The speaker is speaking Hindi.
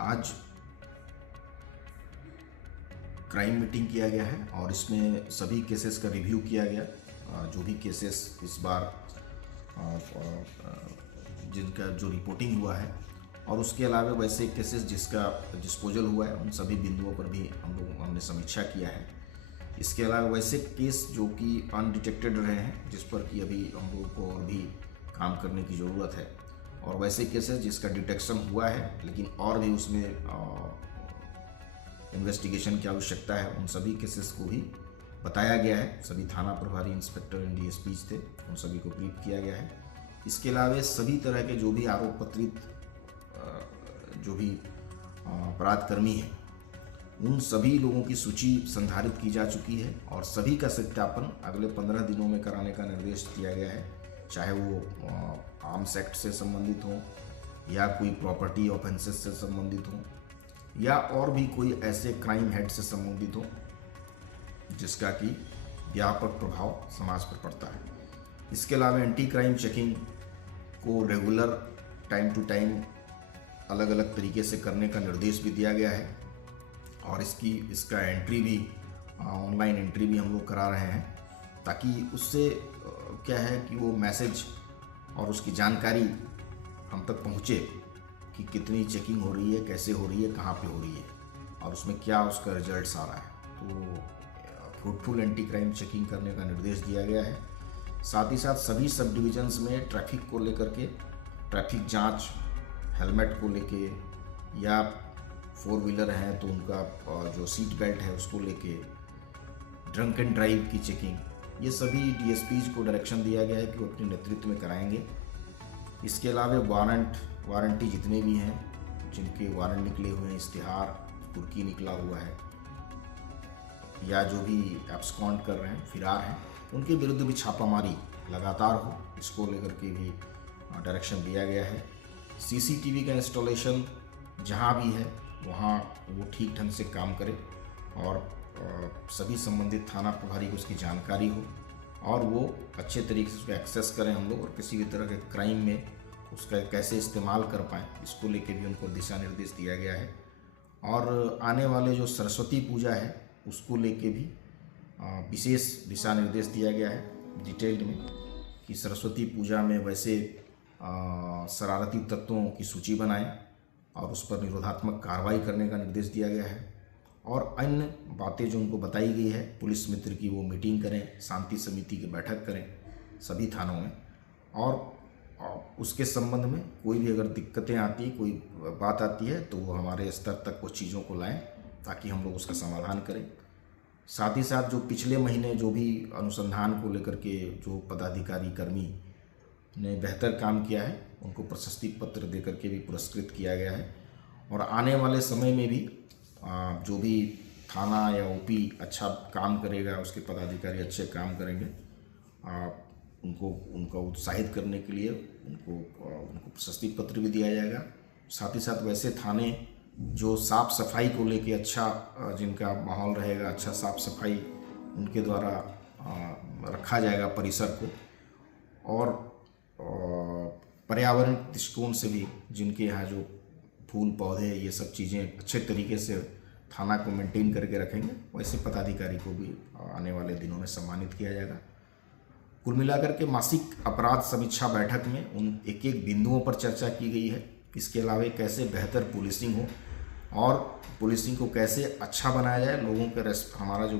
आज क्राइम मीटिंग किया गया है और इसमें सभी केसेस का रिव्यू किया गया। जो भी केसेस इस बार जिनका जो रिपोर्टिंग हुआ है और उसके अलावा वैसे केसेस जिसका डिस्पोजल हुआ है उन सभी बिंदुओं पर भी हमने समीक्षा किया है। इसके अलावा वैसे केस जो कि अनडिटेक्टेड रहे हैं जिस पर कि अभी हम लोगों को और भी काम करने की ज़रूरत है, और वैसे केसेस जिसका डिटेक्शन हुआ है लेकिन और भी उसमें इन्वेस्टिगेशन की आवश्यकता है, उन सभी केसेस को भी बताया गया है। सभी थाना प्रभारी, इंस्पेक्टर एंड डीएसपीज थे, उन सभी को ब्रीफ किया गया है। इसके अलावा सभी तरह के जो भी आरोप पत्रित जो भी अपराध कर्मी हैं उन सभी लोगों की सूची संधारित की जा चुकी है और सभी का सत्यापन अगले 15 दिनों में कराने का निर्देश दिया गया है। चाहे वो आर्म्स एक्ट से संबंधित हो या कोई प्रॉपर्टी ऑफेंसेस से संबंधित हो या और भी कोई ऐसे क्राइम हेड से संबंधित हो जिसका कि व्यापक प्रभाव समाज पर पड़ता है। इसके अलावा एंटी क्राइम चेकिंग को रेगुलर टाइम टू टाइम अलग अलग तरीके से करने का निर्देश भी दिया गया है और इसका एंट्री भी ऑनलाइन एंट्री भी हम लोग करा रहे हैं, ताकि उससे क्या है कि वो मैसेज और उसकी जानकारी हम तक पहुँचे कि कितनी चेकिंग हो रही है, कैसे हो रही है, कहाँ पे हो रही है और उसमें क्या उसका रिजल्ट्स आ रहा है। तो फ्रूटफुल एंटी क्राइम चेकिंग करने का निर्देश दिया गया है। साथ ही साथ सभी सब डिविजन्स में ट्रैफिक को लेकर के ट्रैफिक जांच, हेलमेट को लेके या 4 व्हीलर हैं तो उनका जो सीट बेल्ट है उसको लेके, ड्रंक एंड ड्राइव की चेकिंग, ये सभी डीएसपीज को डायरेक्शन दिया गया है कि वो अपने नेतृत्व में कराएंगे। इसके अलावा वारंटी जितने भी हैं जिनके वारंट निकले हुए हैं, इश्तिहार, कुर्की निकला हुआ है या जो भी एब्सकॉन्ड कर रहे हैं, फिरार हैं, उनके विरुद्ध भी छापामारी लगातार हो, इसको लेकर के भी डायरेक्शन दिया गया है। सीसीटीवी का इंस्टॉलेशन जहाँ भी है वहाँ वो ठीक ढंग से काम करे और सभी संबंधित थाना प्रभारी को उसकी जानकारी हो और वो अच्छे तरीके से उसको एक्सेस करें हम लोग, और किसी भी तरह के क्राइम में उसका कैसे इस्तेमाल कर पाएँ इसको लेके भी उनको दिशा निर्देश दिया गया है। और आने वाले जो सरस्वती पूजा है उसको लेके भी विशेष दिशा निर्देश दिया गया है डिटेल्ड में कि सरस्वती पूजा में वैसे शरारती तत्वों की सूची बनाएं और उस पर निरोधात्मक कार्रवाई करने का निर्देश दिया गया है। और अन्य बातें जो उनको बताई गई है, पुलिस मित्र की वो मीटिंग करें, शांति समिति की बैठक करें सभी थानों में, और उसके संबंध में कोई भी अगर दिक्कतें आती है, कोई बात आती है तो वो हमारे स्तर तक वो चीज़ों को लाएं ताकि हम लोग उसका समाधान करें। साथ ही साथ जो पिछले महीने जो भी अनुसंधान को लेकर के जो पदाधिकारी कर्मी ने बेहतर काम किया है उनको प्रशस्ति पत्र दे करके भी पुरस्कृत किया गया है। और आने वाले समय में भी जो भी थाना या ओपी अच्छा काम करेगा, उसके पदाधिकारी अच्छे काम करेंगे, उनको उत्साहित करने के लिए उनको प्रशस्ति पत्र भी दिया जाएगा। साथ ही साथ वैसे थाने जो साफ़ सफाई को लेके अच्छा जिनका माहौल रहेगा, अच्छा साफ़ सफाई उनके द्वारा रखा जाएगा परिसर को, और पर्यावरण दृष्टिकोण से भी जिनके यहाँ जो फूल पौधे ये सब चीज़ें अच्छे तरीके से थाना को मेंटेन करके रखेंगे, वैसे पदाधिकारी को भी आने वाले दिनों में सम्मानित किया जाएगा। कुल मिलाकर के मासिक अपराध समीक्षा बैठक में उन एक एक बिंदुओं पर चर्चा की गई है। इसके अलावा कैसे बेहतर पुलिसिंग हो और पुलिसिंग को कैसे अच्छा बनाया जाए, लोगों के हमारा जो